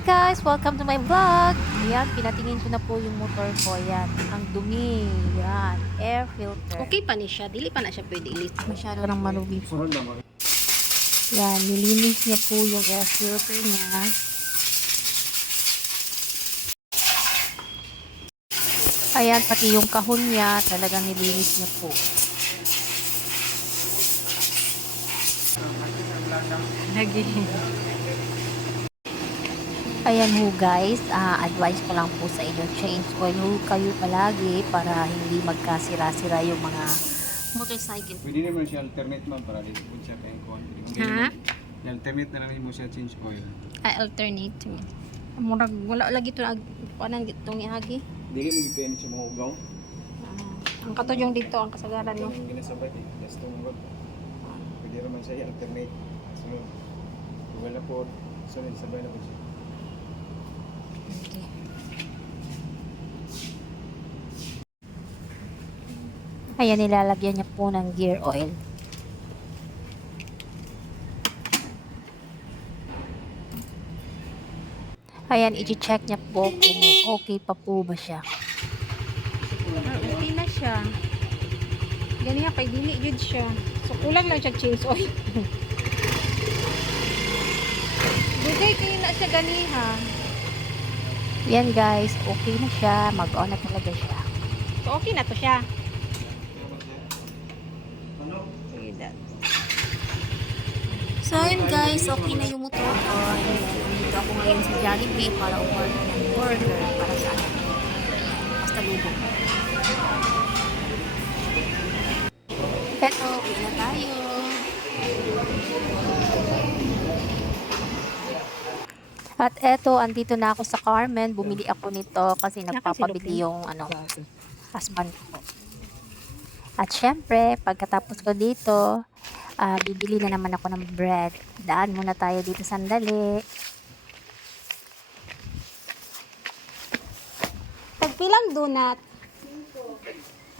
Guys, welcome to my vlog. Ayan, pinatingin ko na po yung motor ko. Ayan, ang dumi. Ayan, air filter. Okay pa ni siya, dili pa na siya pwede ilit. Masyado ng marumi po. Ayan, nilinis niya po yung air filter niya. Ayan, pati yung kahon niya, talagang nilinis niya po. Lagi. Ayan ho guys, advice ko lang po sa inyo, change oil ho kayo palagi para hindi magkasira-sira yung mga motorcycle. Pwede naman siya alternate man para di po siya kayong kuhan. Ha? Alternate na lang mo siya change oil. Ay, alternate. Murag, wala lagi ito, paano itong ihagi? Hindi kayo mag-ipin siya mga ugaw. Ang katuyong dito, ang kasagaran mo. Yung ginasabay, just tumugod. Pwede naman siya alternate. So, wala po, sunod sabay na po siya. Okay. Ayan, nilalagyan niya po ng gear oil. Ayan, i-check niya po kung okay pa po ba siya. Okay na siya. Ganyan kay dili jud siya. So kulang lang siya change oil. Dugay kay na siya ganiha. Yan guys, okay na siya. Mag-on na talaga siya. So okay na to siya. Okay, that. So yun guys, okay na yung motor ko. Dito ako ngayon sa Jollibee para umorder ng burger para sa akin. Basta lubog. Eto, uwi na tayo. At eto, andito na ako sa Carmen. Bumili ako nito kasi nagpapabili yung husband ko. At syempre, pagkatapos ko dito, bibili na naman ako ng bread. Daan muna tayo dito sandali. Tagpilang donut?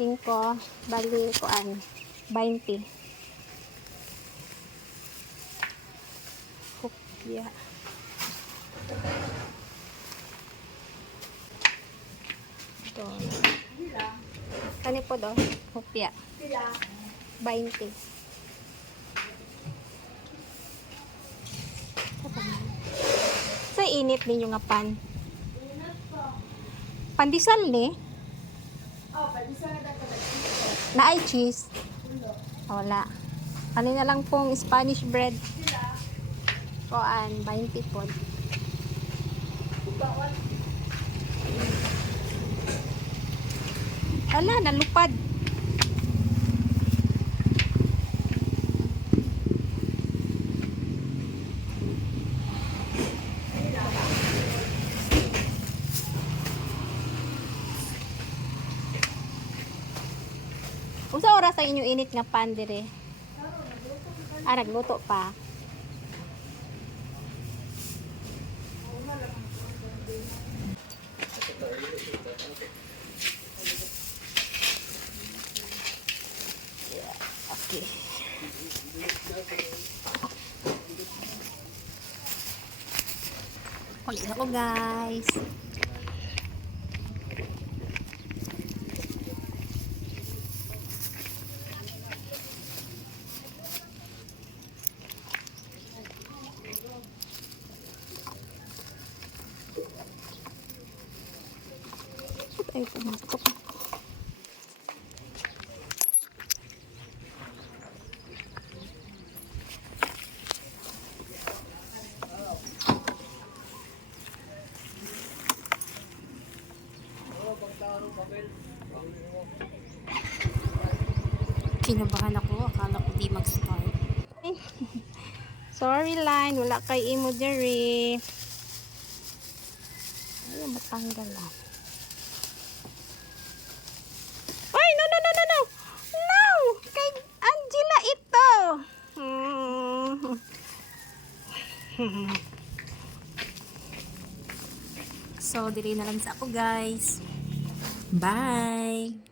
5. Bali, kuan. 20. Kopya. Ito. Kani po do? Kopya. 20. Sa init ninyo nga pan. Pandesal ni? Na ay cheese. Wala. Ano na lang pong Spanish bread. Koan, 20 po. Ala, nalupad. Usa oras sa inyo init nga pan dire? Nagluto pa. Yeah, okay. Ulit ako guys. Ay, pumasok. Kinabahan ako. Akala ko di mag-start. Sorry line, wala kay imo diri. Ay, matanggal lang. Ay, no, no, no, no, no. No! Kay Angela ito. So, dili na lang sa ako guys. Bye!